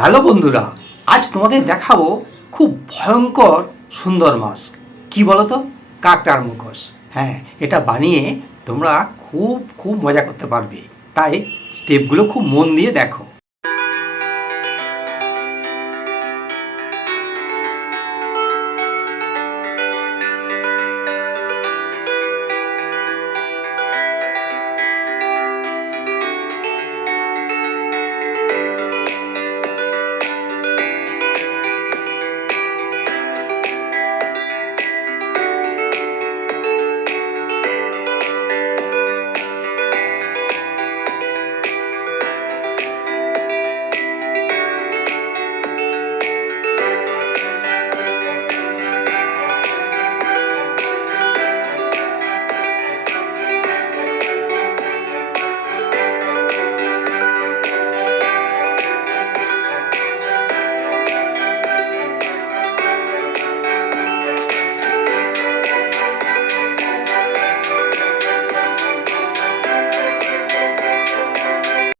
Hello বন্ধুরা, আজ তোমাদের দেখাবো খুব ভয়ঙ্কর সুন্দর মাস্ক। কি বলো তো? কাকটার মুখোশ। হ্যাঁ, এটা বানিয়ে তোমরা খুব মজা করতে পারবে। তাই স্টেপগুলো খুব মন দিয়ে দেখো।